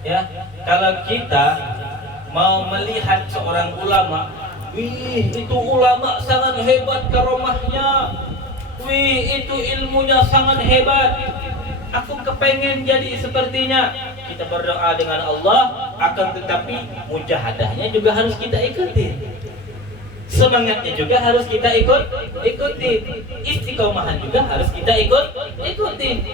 Ya, kalau kita mau melihat seorang ulama, wih itu ulama sangat hebat karomahnya, wih itu ilmunya sangat hebat, aku kepengen jadi sepertinya. Kita berdoa dengan Allah, akan tetapi mujahadahnya juga harus kita ikuti, semangatnya juga harus kita ikuti, istiqomahan juga harus kita ikuti.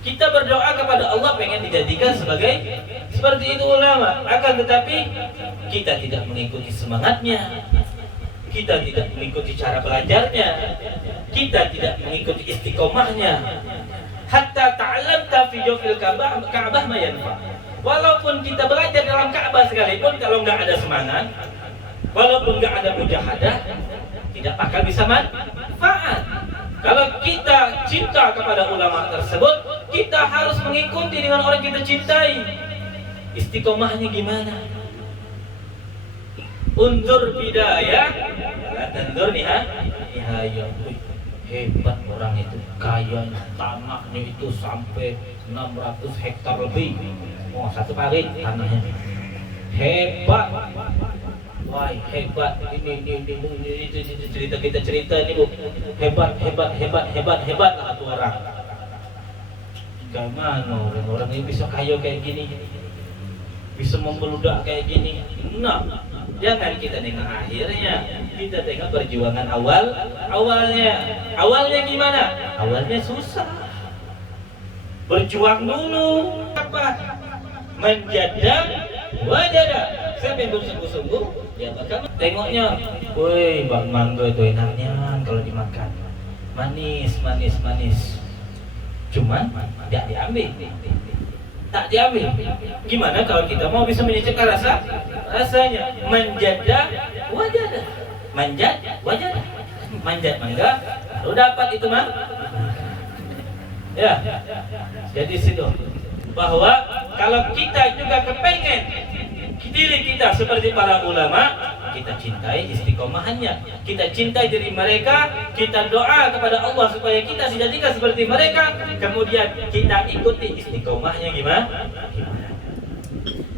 Kita berdoa kepada Allah pengen dijadikan sebagai seperti itu ulama, akan tetapi kita tidak mengikuti semangatnya, kita tidak mengikuti cara belajarnya, kita tidak mengikuti istiqomahnya. Hatta ta'allamta fi jawfil Ka'bah ma yanfa. Walaupun kita belajar dalam Ka'bah sekalipun, kalau nggak ada semangat, walaupun nggak ada mujahadah, tidak akan bisa manfaat. Kalau kita cinta kepada ulama tersebut, kita harus mengikuti dengan orang yang kita cintai. Istiqomahnya gimana? Undur bidayah, tendur nihayah. Hebat orang itu, kaya tanahnya itu sampai 600 hektar lebih. Oh, satu parit tanahnya. Hebat. Wah hebat, ini cerita kita cerita ini Bu, hebat lah satu orang. Gimana orang ini bisa kaya kayak gini, bisa membeludak kayak gini? Nah, jangan kita tengok akhirnya, kita tengok perjuangan awalnya gimana? Awalnya susah, berjuang dulu. Apa? Menjadah wajadah. Siapa yang bersungguh-sungguh, ya bakal tengoknya. Woi, bang mangga itu enaknya kalau dimakan, manis. Cuman tidak tak diambil. Gimana kalau kita mau bisa menyicipkan rasanya? Manjada wajadah, manjat mangga, baru dapat itu mah. Ya, jadi situ bahwa kalau kita juga kepengen diri kita seperti para ulama, kita cintai istiqomahannya, kita cintai diri mereka, kita doa kepada Allah supaya kita dijadikan seperti mereka, kemudian kita ikuti istiqomahnya gimana?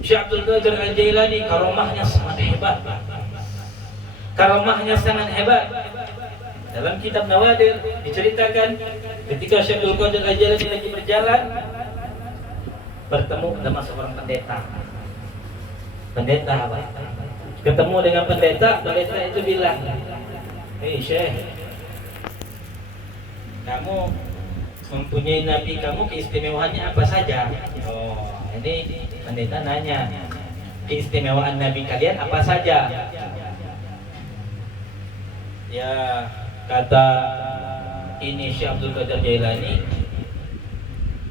Syekh Abdul Qadir Al-Jailani karomahnya sangat hebat. Dalam kitab Nawadir diceritakan ketika Syekh Abdul Qadir Al-Jailani lagi berjalan, bertemu sama seorang pendeta apa? Ketemu dengan pendeta itu bilang, "Hei Syekh, kamu mempunyai nabi kamu, keistimewaannya apa saja?" Oh, ini pendeta nanya, keistimewaan nabi kalian apa saja? Ya, kata ini Syekh Abdul Qadir Jailani,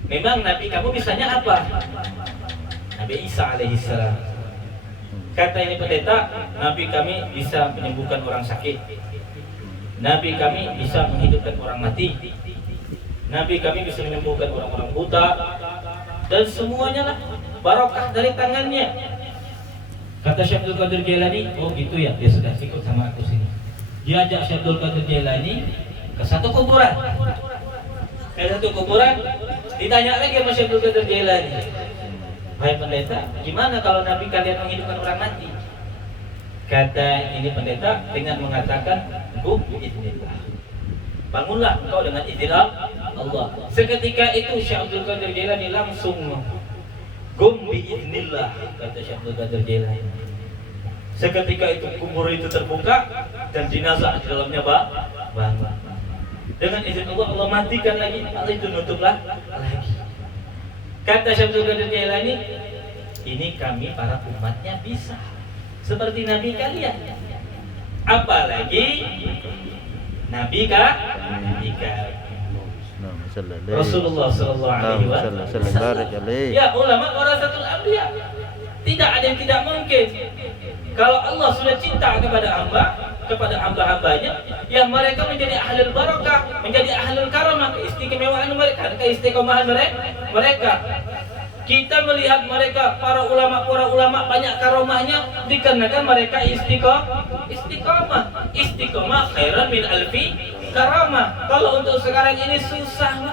memang nabi kamu bisanya apa? Nabi Isa alaihissalam. Kata ini pendeta, nabi kami bisa menyembuhkan orang sakit, nabi kami bisa menghidupkan orang mati, nabi kami bisa menyembuhkan orang-orang buta, dan semuanya lah barokah dari tangannya. Kata Syekh Abdul Qadir Jailani, oh gitu ya, dia sudah ikut sama aku sini. Dia ajak Syekh Abdul Qadir Jailani ke satu kuburan. Ditanya lagi sama Syekh Abdul Qadir Jailani, "Hai pendeta, gimana kalau nabi kalian menghidupkan orang mati?" Kata ini pendeta dengan mengatakan, "Gum biiznillah." Bangunlah engkau dengan izin Allah. Seketika itu Syekh Abdul Qadir Jailani langsung gum biiznillah, kata Syekh Abdul Qadir Jailani. Seketika itu kubur itu terbuka dan jenazah di dalamnya bangun. Dengan izin Allah, Allah matikan lagi, Allah itu nutuplah lagi. Kata Syekh Abdul Qadir Jailani, ini kami para umatnya bisa seperti nabi kalian, apalagi nabi kami Rasulullah sallallahu alaihi wasallam. Ya, ulama warasatul anbiya. Tidak ada yang tidak mungkin. Kalau Allah sudah cinta kepada hamba-hambanya, ya mereka menjadi ahlul barakah, menjadi ahlul karamah, keistimewaan mereka, keistiqomahan mereka. Kita melihat mereka para ulama banyak karomahnya dikarenakan mereka istiqomah khairan min alfi karamah. Kalau untuk sekarang ini susah,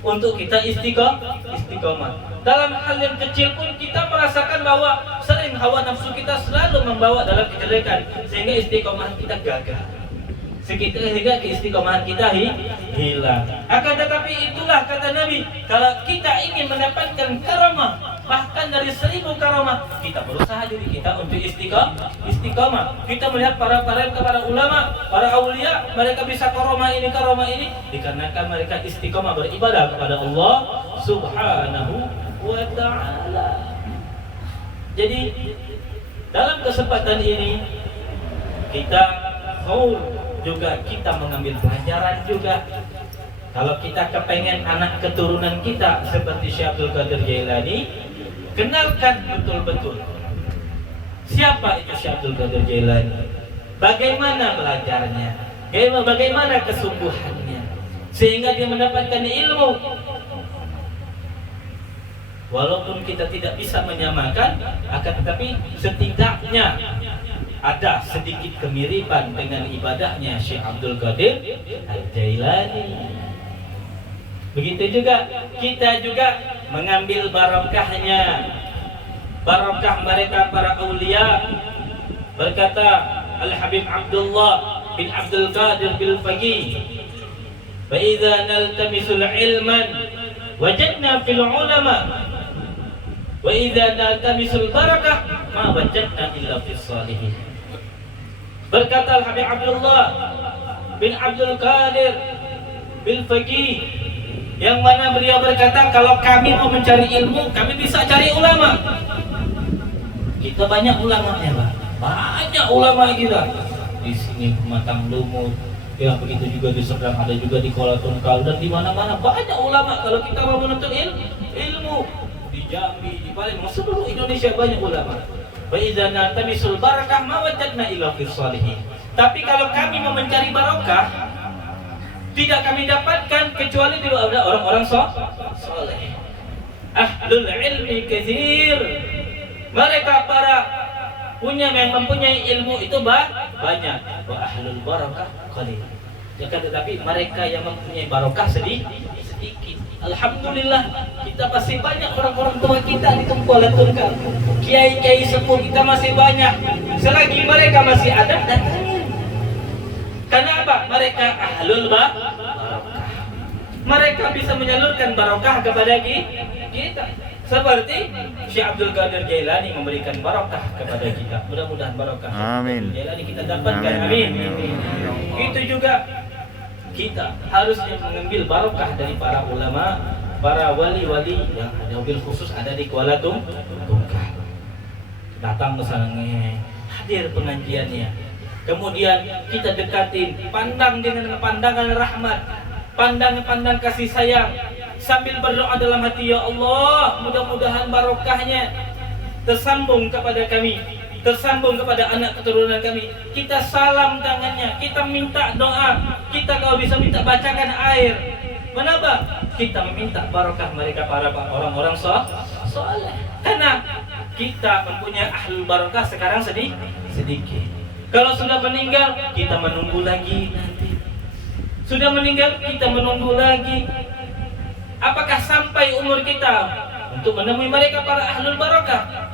untuk kita istiqomah. Dalam hal yang kecil pun kita merasakan bahwa sering hawa nafsu kita selalu membawa dalam kejelekan, sehingga istiqomah kita gagal. Sehingga keistiqomahan kita hilang. Akan tetapi itulah kata Nabi, kalau kita ingin mendapatkan karamah, bahkan dari 1000 karamah, kita berusaha diri kita untuk istiqomah. Kita melihat para ulama, para aulia, mereka bisa karamah ini dikarenakan mereka istiqomah beribadah kepada Allah Subhanahu wa ta'ala. Jadi dalam kesempatan ini kita juga kita mengambil pelajaran juga. Kalau kita kepengen anak keturunan kita seperti Syekh Abdul Qadir Jailani, kenalkan betul-betul siapa itu Syekh Abdul Qadir Jailani, bagaimana belajarnya, bagaimana kesungguhannya, sehingga dia mendapatkan ilmu. Walaupun kita tidak bisa menyamakan, akan tetapi setidaknya ada sedikit kemiripan dengan ibadahnya Syekh Abdul Qadir Al-Jailani. Begitu juga kita juga mengambil barokahnya, barokah mereka para aulia. Berkata Al-Habib Abdullah bin Abdul Qadir bil Faqih, "Wa idza naltamisul ilman wajadna fil ulama, wa idza naltamisul barakah ma wajadna illa fis salihin." Berkata Al-Habib Abdullah bin Abdul Qadir bil Faqih, yang mana beliau berkata, kalau kami mau mencari ilmu, kami bisa cari ulama. Kita banyak ulamanya, Pak. Banyak ulama kita. Di sini Pematang Lumut, ya begitu juga di Serdang, ada juga di Kuala Tungkal, dan di mana-mana banyak ulama. Kalau kita mau menuntut ilmu, di Jambi, di Palembang, seluruh Indonesia banyak ulama. Wa idza naltamisul barakah ma wajadna illa fis salihin. Tapi kalau kami mau mencari barokah, tidak kami dapatkan kecuali di orang-orang saleh. Ahlul ilmi katsir. Mereka para yang mempunyai ilmu itu banyak. Wa ahlul barakah qalil. Tetapi mereka yang mempunyai barokah sedikit. Alhamdulillah, kita masih banyak orang-orang tua kita di Kuala Tungkal, kiai-kiai sepuh kita masih banyak. Selagi mereka masih ada, datangin. Karena apa? Mereka ahlul barokah. Mereka bisa menyalurkan barokah kepada kita. Seperti Syekh Abdul Qadir Jailani memberikan barokah kepada kita. Mudah-mudahan barokah Amin. Jailani kita dapatkan. Amin. Itu juga kita harusnya mengambil barokah dari para ulama, para wali-wali yang ada, mobil khusus ada di Kuala Tungkal. Datang misalnya, hadir pengajiannya. Kemudian kita dekatin, pandang dengan pandangan rahmat, pandang kasih sayang, sambil berdoa dalam hati, ya Allah, mudah-mudahan barokahnya tersambung kepada kami, tersambung kepada anak keturunan kami. Kita salam tangannya, kita minta doa, kita kalau bisa minta bacakan air. Kenapa? Kita meminta barokah mereka para orang-orang soleh. Karena kita mempunyai ahlul barokah sekarang sedikit. Kalau sudah meninggal, kita menunggu lagi nanti. Sudah meninggal, kita menunggu lagi. Apakah sampai umur kita untuk menemui mereka para ahlul barokah?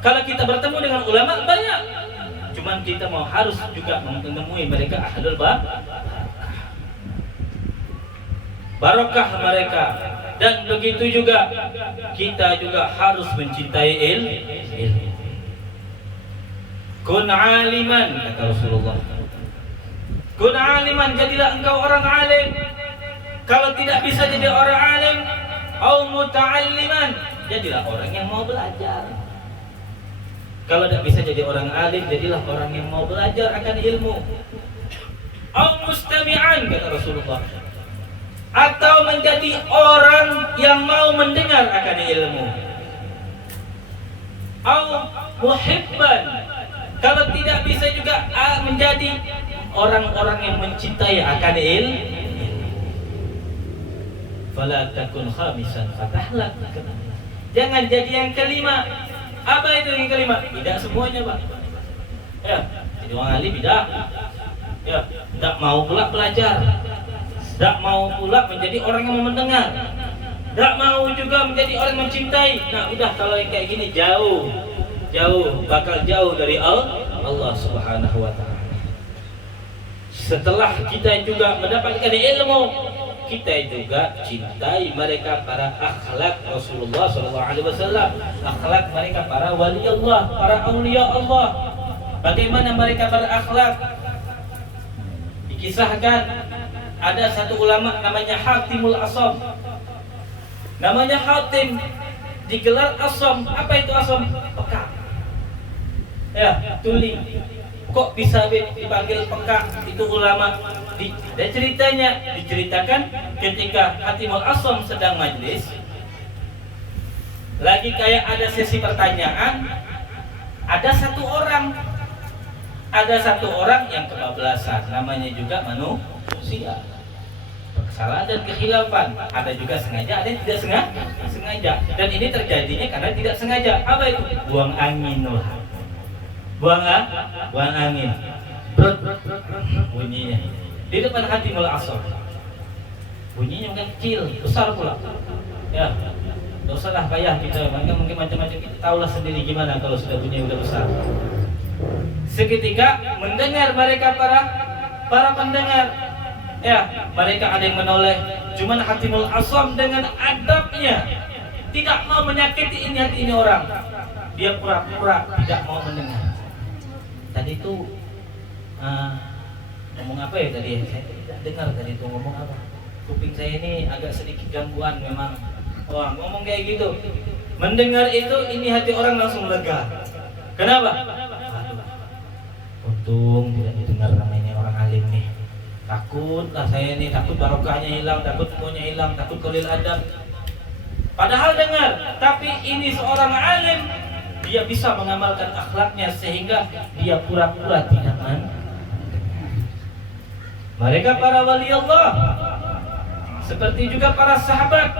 Kalau kita bertemu dengan ulama banyak, cuman kita harus juga menemui mereka ahlul barokah mereka. Dan begitu juga kita juga harus mencintai ilmu. Kun aliman, kata Rasulullah. Kun aliman, jadilah engkau orang alim. Kalau tidak bisa jadi orang alim, au muta'alliman, jadilah orang yang mau belajar. Kalau tidak bisa jadi orang alim, jadilah orang yang mau belajar akan ilmu. Au mustami'an, kata Rasulullah. Atau menjadi orang yang mau mendengar akan ilmu. Au muhibban. Kalau tidak bisa juga menjadi orang-orang yang mencintai akan ilmu. Fala takun khamisan fatahlak. Jangan jadi yang kelima. Apa itu yang kelima? Tidak semuanya, Pak. Ya, jadi orang alim tidak. Ya, tidak mau pula belajar. Tidak mau pula menjadi orang yang mau mendengar. Nggak mau juga menjadi orang mencintai. Nah udah kalau yang kayak gini jauh, bakal jauh dari Allah Subhanahu wa Ta'ala. Setelah kita juga mendapatkan ilmu, kita juga cintai mereka para akhlak Rasulullah SAW, akhlak mereka para wali Allah, para aulia Allah. Bagaimana mereka berakhlak? Dikisahkan ada satu ulama namanya Hatimul Asam. Namanya Hatim, digelar Asam. Apa itu Asam? Peka. Ya, tuli. Kok bisa dipanggil peka? Itu ulama. Dan ceritanya diceritakan ketika Hatimul Asam sedang majlis, lagi kayak ada sesi pertanyaan, ada satu orang yang kebablasan, namanya juga manusia, kesalahan dan kekhilafan, ada juga sengaja, ada yang tidak sengaja, dan ini terjadinya karena tidak sengaja. Apa itu? Buang angin lah, buang angin, bunyinya di depan Hatimul Asam. Bunyinya mungkin kecil, besar pula. Ya, nggak usahlah payah kita, mungkin macam-macam, kita tahulah sendiri gimana kalau sudah bunyi udah besar. Seketika mendengar mereka para pendengar, ya mereka ada yang menoleh. Cuman Hatimul Asam dengan adabnya tidak mau menyakiti hati ini orang. Dia pura-pura tidak mau mendengar. Tadi itu ngomong apa ya tadi? Saya tidak dengar tadi itu ngomong apa. Kuping saya ini agak sedikit gangguan memang. Wah, ngomong kayak gitu. Mendengar itu ini hati orang langsung lega. Kenapa? Untung tidak didengar namanya orang alim nih. Takutlah saya ini, takut barokahnya hilang, takut ilmunya hilang, takut qalil adab. Padahal dengar, tapi ini seorang alim, dia bisa mengamalkan akhlaknya sehingga dia pura-pura tidak mendengar. Mereka para wali Allah, seperti juga para sahabat,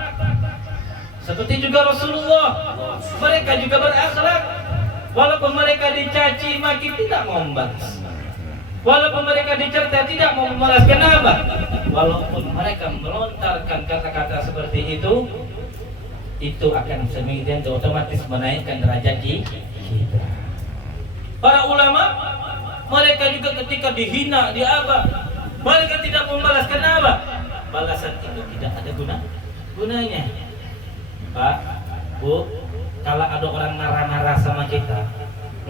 seperti juga Rasulullah, mereka juga berakhlak. Walaupun mereka dicaci maki tidak mau membalas, walaupun mereka dicerca tidak mau membalas. Kenapa? Walaupun mereka melontarkan kata-kata seperti itu akan semakin otomatis menaikkan derajat kita. Para ulama, mereka juga ketika dihina, mereka tidak membalas. Kenapa? Balasan itu tidak ada gunanya. Pak, Bu, kalau ada orang marah-marah sama kita,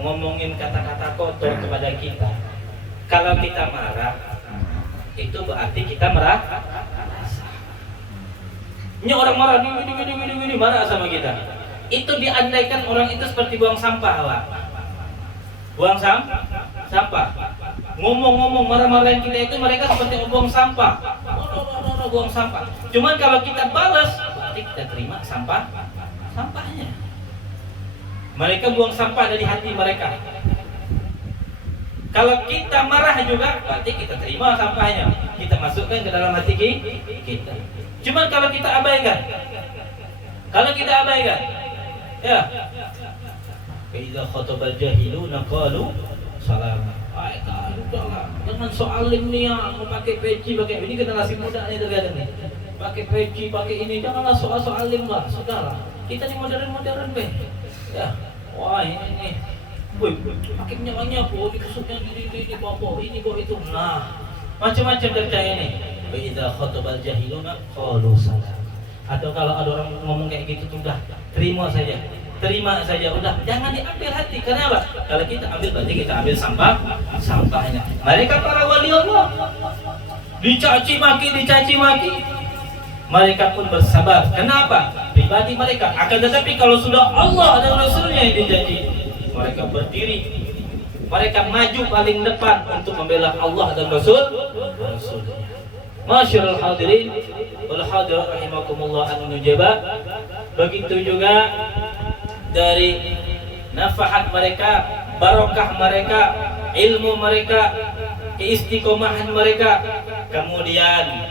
ngomongin kata-kata kotor kepada kita, kalau kita marah, itu berarti kita merasa. Ini orang marah, ini marah sama kita. Itu diandaikan orang itu seperti buang sampah, Pak. Buang sampah. Ngomong-ngomong marah-marahin kita itu mereka seperti buang sampah. Buang sampah. Cuman kalau kita balas, berarti kita terima sampahnya. Mereka buang sampah dari hati mereka. Kalau kita marah juga, berarti kita terima sampahnya. Kita masukkan ke dalam hati kita. Cuman kalau kita abaikan, ya, idza khatabal jahiluna qalu salama. Jangan soalim nih ya, mau pakai peci, pakai ini generasi muda nih terkadang nih. Pakai peci, pakai ini, janganlah soalim lah, sudahlah. Kita nih modern be. Ya, wah ini pakai minyak po, dikusuknya ini bawa ini bawa itu. Nah, macam-macam cerita ini. Idza khatabal jahiluna qalu salam. Atau kalau ada orang ngomong kayak gitu sudah terima saja, udah jangan diambil hati. Kenapa? Kalau kita ambil berarti kita ambil sampahnya. Mereka para wali Allah dicaci maki, mereka pun bersabar. Kenapa? Pribadi mereka. Akan tetapi kalau sudah Allah dan Rasulnya yang dijanji, mereka berdiri, mereka maju paling depan untuk membela Allah dan Rasulnya. Masyarul hadirin wal hadirat rahimakumullah an nujaba. Begitu juga dari nafahat mereka, barokah mereka, ilmu mereka, keistiqomahan mereka. Kemudian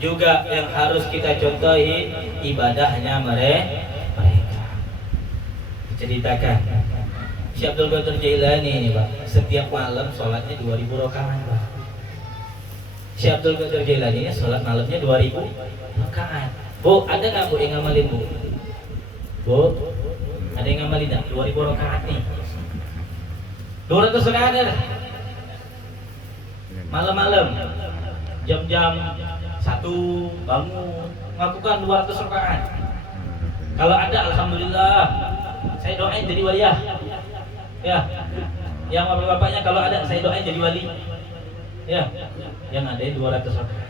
juga yang harus kita contohi ibadahnya mereka. Diceritakan Syekh Abdul Qadir Jailani ini, Pak, setiap malam sholatnya 2000 rakaat, Pak. Syekh Abdul Qadir Jailani ini sholat malamnya 2000 rakaat. Bu, ada nggak Bu yang ngamalin Bu? Bu, ada yang ngamalin nggak? 2000 rakaat nih. 200 rakaat ada. Malam-malam, jam-jam 1 bangun, melakukan 200 rakaat. Kalau ada, alhamdulillah, saya doain jadi waliyah. Ya, yang bapak-bapaknya kalau ada, saya doain jadi wali. Ya, yang ada 200 rakaat.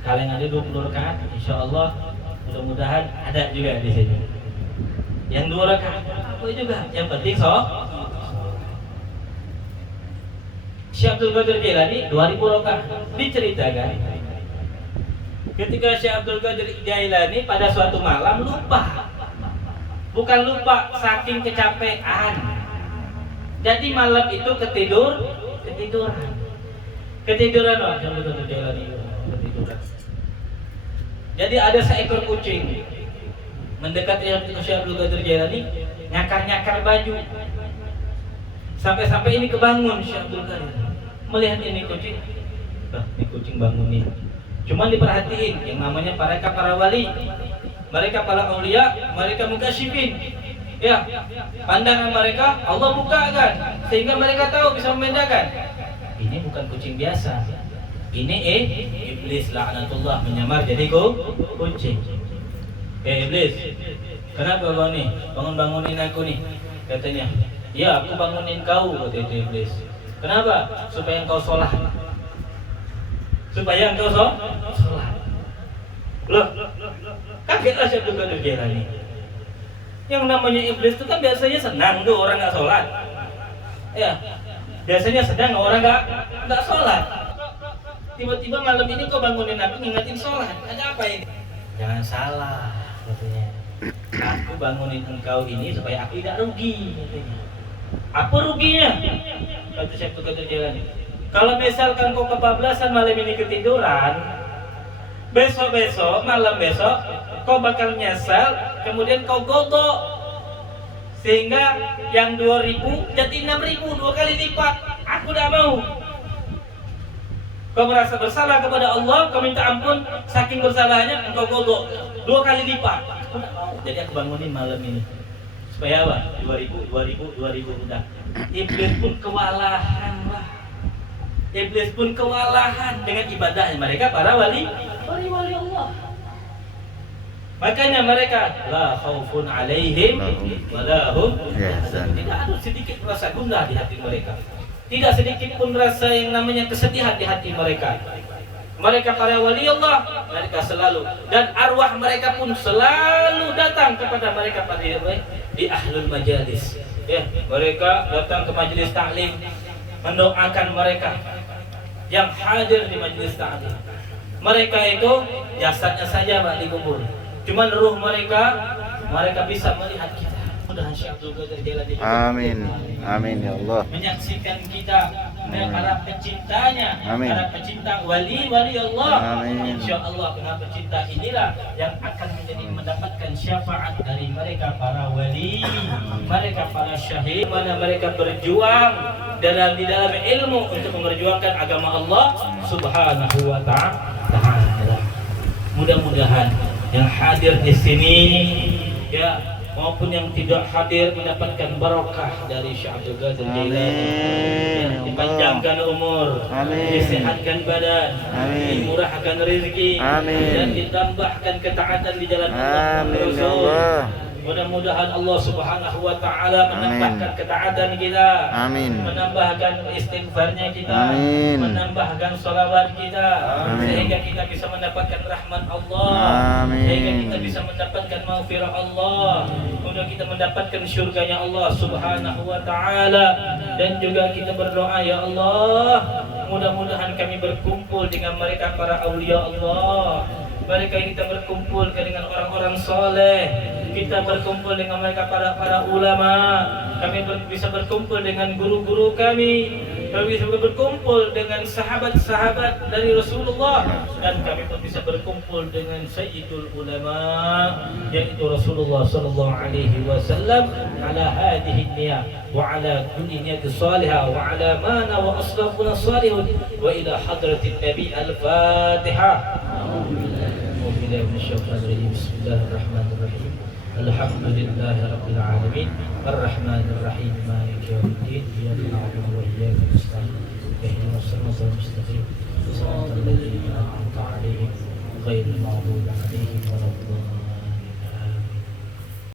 Kalau yang ada 20 rakaat, insya Allah mudah-mudahan ada juga di sini. Yang 2 rakaat apa juga, yang penting Syekh Abdul Qadir Jailani 2000 rakaat. Diceritakan ketika Syekh Abdul Qadir Jailani pada suatu malam lupa. Bukan lupa, saking kecapean. Jadi malam itu ketiduran. Ketiduran Syekh Abdul Qadir Jailani. Jadi ada seekor kucing mendekati Syekh Abdul Qadir Jailani, nyakar-nyakar baju. Sampai-sampai ini kebangun Syekh Abdul Qadir. Melihat ini kucing, ini kucing bangun nih. Cuma diperhatiin, yang namanya para wali, mereka para aulia, mereka mukasyifin. Ya, pandangan mereka Allah bukakan sehingga mereka tahu bisa membedakan. Ini bukan kucing biasa. Ini iblis laknatullah menyamar jadi kucing. Iblis, kenapa kau nih bangunin aku nih? Katanya, ya aku bangunin kau, kata itu iblis. Kenapa? Supaya engkau sholat. Supaya engkau sholat. Loh, kagetlah Syekh Abdul Qadir Jailani. Yang namanya iblis itu kan biasanya senang tuh orang nggak sholat. Ya, biasanya sedang orang nggak sholat. Tiba-tiba malam ini kau bangunin aku ngingetin sholat. Ada apa ini? Jangan salah, katanya. Aku bangunin engkau ini supaya aku tidak rugi, katanya. Apa ruginya? Kata Syekh Abdul Qadir Jailani. Kalau misalkan kau kebablasan malam ini ketiduran, besok malam besok kau bakal nyesal, kemudian kau godok sehingga yang 2000 jadi 6000, 2 kali lipat. Aku tidak mau. Kau merasa bersalah kepada Allah, kau minta ampun, saking bersalahnya engkau godok 2 kali lipat. Aku tidak mau. Jadi aku bangunin malam ini. Supaya apa? 2000 udah. Iblis pun kewalahan, Pak. Iblis pun kewalahan dengan ibadahnya mereka para wali Allah. Makanya mereka la khaufun alaihim wa la hum yahzanun. Tidak ada sedikit rasa gundah di hati mereka. Tidak sedikit pun rasa yang namanya kesedihan di hati mereka. Mereka para wali Allah, mereka selalu, dan arwah mereka pun selalu datang kepada mereka pada di ahlul majalis. Ya, mereka datang ke majelis taklim, mendoakan mereka yang hadir di majelis taklim. Mereka itu jasadnya saja Pak dikubur. Cuman ruh mereka bisa melihat kita. Mudah-mudahan Syekh Abdul Qadir Jailani. Amin. Amin ya Allah. Menyaksikan kita dan para pecintanya, Amin. para pecinta wali-wali Allah. Amin. Insya Allah dengan pecinta inilah yang akan mendapatkan syafaat dari mereka para wali, mereka para syahid, mana mereka berjuang di dalam ilmu untuk memperjuangkan agama Allah Subhanahu wa ta'ala. Mudah-mudahan yang hadir di sini ya maupun yang tidak hadir mendapatkan barokah dari Syekh Abdul Qadir Jailani. Dipanjangkan umur, disehatkan badan, dimurahkan rezeki, dan ditambahkan ketaatan di jalan Allah. Mudah-mudahan Allah Subhanahu wa ta'ala menambahkan ketaatan kita, menambahkan istighfarnya kita, menambahkan salawat kita, sehingga kita bisa mendapatkan rahmat Allah, sehingga kita bisa mendapatkan maghfirah Allah, kemudian kita mendapatkan syurganya Allah Subhanahu wa ta'ala. Dan juga kita berdoa, ya Allah, mudah-mudahan kami berkumpul dengan mereka para aulia Allah. Mereka kita berkumpul dengan orang-orang soleh, kita berkumpul dengan mereka para ulama, kami bisa berkumpul dengan guru-guru kami bisa berkumpul dengan sahabat-sahabat dari Rasulullah, dan kami pun bisa berkumpul dengan Sayyidul Ulama yaitu Rasulullah sallallahu alaihi wasallam ala hadhihi niyah wa ala kulli niyatin salihah wa ala mana wa aslafuna salihun wa ila hadratin nabi al-Fatihah. billahi minasyaitonir rajim. Bismillahirrahmanirrahim. Alhamdulillahi rabbil alamin. Arrahmanir rahim. Maliki yaumiddin. Iyyaka na'budu wa iyyaka nasta'in. Ihdinas siratal mustaqim. Shiratal ladzina an'amta 'alaihim ghairil maghdubi 'alaihim waladdallin.